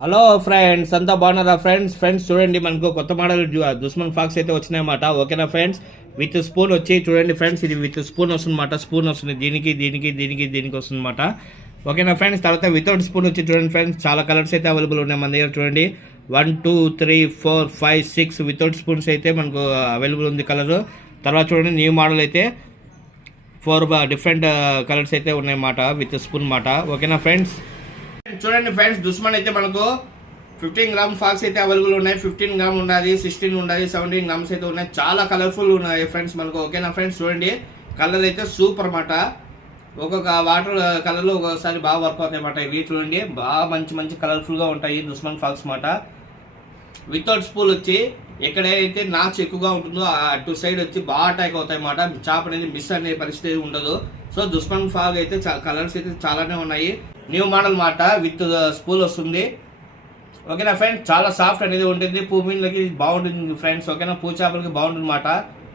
Hello friends, అంతా బాగున్నారా friends చూడండి, మనకు కొత్త మోడల్ దుస్మన్ ఫాక్స్ అయితే వచ్చినాయన్నమాట. ఓకేనా ఫ్రెండ్స్, విత్ స్పూన్ వచ్చి చూడండి ఫ్రెండ్స్, ఇది విత్ స్పూన్ వస్తుందన్నమాట. స్పూన్ వస్తుంది దీనికి వస్తుందన్నమాట. ఓకేనా ఫ్రెండ్స్, తర్వాత వితౌట్ స్పూన్ వచ్చి చూడండి ఫ్రెండ్స్, చాలా కలర్స్ అయితే అవైలబుల్ ఉన్నాయి మన దగ్గర. చూడండి 1 2 3 4 5 6 వితౌట్ స్పూన్స్ అయితే మనకు అవైలబుల్ ఉంది కలర్. తర్వాత చూడండి న్యూ మోడల్ అయితే 4 డిఫరెంట్ కలర్స్ అయితే ఉన్నాయన్నమాట విత్ స్పూన్ మాట. ఓకేనా ఫ్రెండ్స్, చూడండి ఫ్రెండ్స్, దుస్మన్ అయితే మనకు 15 గ్రామ్ ఫాక్స్ అయితే అవైలబుల్ ఉన్నాయి. 15 గ్రామ్ ఉన్నది, 16 ఉన్నది, 17 గ్రామ్స్ అయితే ఉన్నాయి. చాలా కలర్ఫుల్ ఉన్నాయి ఫ్రెండ్స్ మనకు. ఓకేనా ఫ్రెండ్స్, చూడండి కలర్ అయితే సూపర్ అన్నమాట. ఒక్కొక్క వాటర్ కలర్లో ఒక్కొక్కసారి బాగా వర్క్ అవుతాయి అన్నమాట. ఇవి చూడండి బాగా మంచి కలర్ఫుల్గా ఉంటాయి దుస్మన్ ఫాక్స్ అన్నమాట. వితౌట్ స్పూల్ వచ్చి ఎక్కడైతే నాచ్ ఎక్కువగా ఉంటుందో అటు సైడ్ వచ్చి బాగా అటాక్ అవుతాయి అన్నమాట. చాప్ అనేది మిస్ అనే పరిస్థితి ఉండదు. సో దుస్మన్ ఫాగ్ అయితే కలర్స్ అయితే చాలానే ఉన్నాయి. న్యూ మోడల్ మాట విత్ స్పూల్ వస్తుంది. ఓకేనా ఫ్రెండ్స్, చాలా సాఫ్ట్ అనేది ఉంటుంది. పూ మీన్లకి బాగుంటుంది ఫ్రెండ్స్. ఓకేనా, పూ చేపలకి బాగుంటుంది మాట.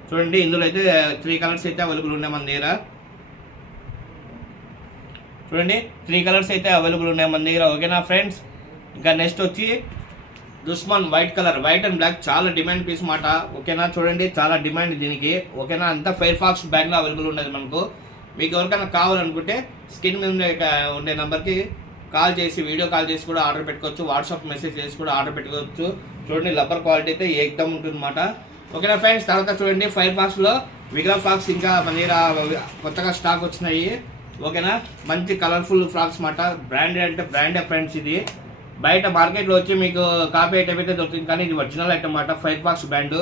చూడండి ఇందులో అయితే 3 కలర్స్ అయితే అవైలబుల్ ఉన్నాయి మన దగ్గర. చూడండి 3 కలర్స్ అయితే అవైలబుల్ ఉన్నాయి మన దగ్గర. ఓకేనా ఫ్రెండ్స్, ఇంకా నెక్స్ట్ వచ్చి దుస్మన్ white colour, white and black చాలా డిమాండ్ పీస్ మాట. ఓకేనా, చూడండి చాలా డిమాండ్ దీనికి. ఓకేనా, అంతా ఫైర్ ఫాక్స్ బ్యాగ్లో అవైలబుల్ ఉన్నది మనకు. మీకు ఎవరికైనా కావాలనుకుంటే స్క్రీన్ మీద ఉండే నెంబర్కి కాల్ చేసి, వీడియో కాల్ చేసి కూడా ఆర్డర్ పెట్టుకోవచ్చు. వాట్సాప్ మెసేజ్ చేసి కూడా ఆర్డర్ పెట్టుకోవచ్చు. చూడండి లబ్బర్ క్వాలిటీ అయితే ఏకదమ్ ఉంటుంది అన్నమాట. ఓకేనా ఫ్రెండ్స్, తర్వాత చూడండి ఫైర్ ఫాక్స్లో విగ్రా ఫాక్స్ ఇంకా మన దగ్గర కొత్తగా స్టాక్ వచ్చినాయి. ఓకేనా, మంచి కలర్ఫుల్ ఫ్రాక్స్ మాట. బ్రాండెడ్ అంటే బ్రాండే ఫ్రెండ్స్. ఇది బయట మార్కెట్లో వచ్చి మీకు కాపీ ఐటమ్ అయితే దొరుకుతుంది, కానీ ఇది ఒరిజినల్ ఐటమ్ మాట. Firefox brand.